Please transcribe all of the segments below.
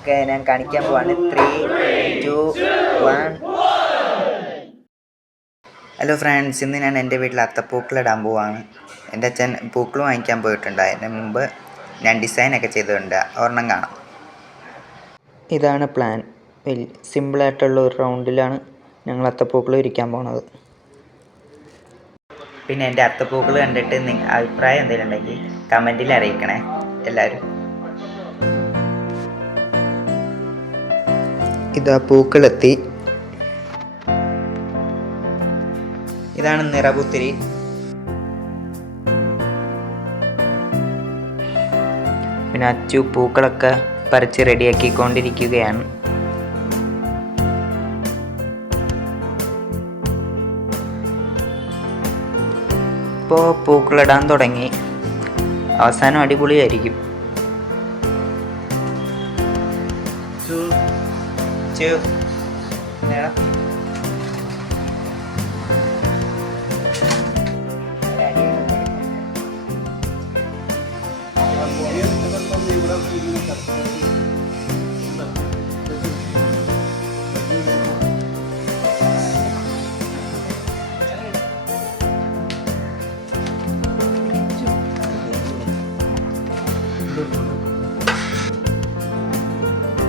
Okay, ഞാൻ കാണിക്കാൻ പോവാണ്. 3, 2, 1. ഹലോ ഫ്രണ്ട്സ്, ഇന്ന് ഞാൻ എൻ്റെ വീട്ടിൽ അത്തപ്പൂക്കളിടാൻ പോവാണ്. എൻ്റെ അച്ഛൻ പൂക്കൾ വാങ്ങിക്കാൻ പോയിട്ടുണ്ട്. അതിന് മുമ്പ് ഞാൻ ഡിസൈനൊക്കെ ചെയ്തിട്ടുണ്ട്. ഒരെണ്ണം കാണാം. ഇതാണ് പ്ലാൻ. സിമ്പിളായിട്ടുള്ള ഒരു റൗണ്ടിലാണ് ഞങ്ങൾ അത്തപ്പൂക്കൾ ഇരിക്കാൻ പോണത്. പിന്നെ എൻ്റെ അത്തപ്പൂക്കൾ കണ്ടിട്ട് അഭിപ്രായം എന്തെങ്കിലും ഉണ്ടെങ്കിൽ കമൻറ്റിൽ അറിയിക്കണേ എല്ലാവരും. ഇതാ പൂക്കളെത്തി. ഇതാണ് നിറപുത്തിരി. പിന്നെ അച്ചു പൂക്കളൊക്കെ പറിച്ച് റെഡിയാക്കിക്കൊണ്ടിരിക്കുകയാണ്. ഇപ്പോൾ പൂക്കളിടാൻ തുടങ്ങി. അവസാനം അടിപൊളിയായിരിക്കും.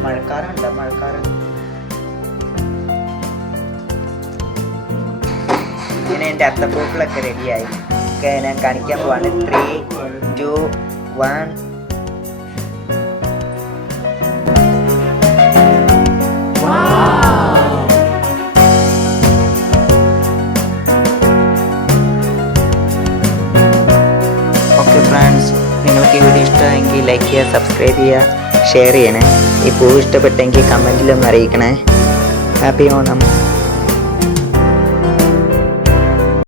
മഴക്കാറുണ്ട്, മഴക്കാറ്. ഇങ്ങനെ എൻ്റെ അത്തപ്പൂക്കളൊക്കെ റെഡിയായി. ഒക്കെ ഞാൻ കാണിക്കാൻ പോവാണ്. 3, 2, 1. ഓക്കെ ഫ്രണ്ട്സ്, നിങ്ങൾക്ക് ഈ വീഡിയോ ഇഷ്ടമായെങ്കിൽ ലൈക്ക് ചെയ്യുക, സബ്സ്ക്രൈബ് ചെയ്യുക, ഷെയർ ചെയ്യണേ. ഈ പൂ ഇഷ്ടപ്പെട്ടെങ്കിൽ കമൻറ്റിലൊന്ന് അറിയിക്കണേ. ഹാപ്പി ഓണം.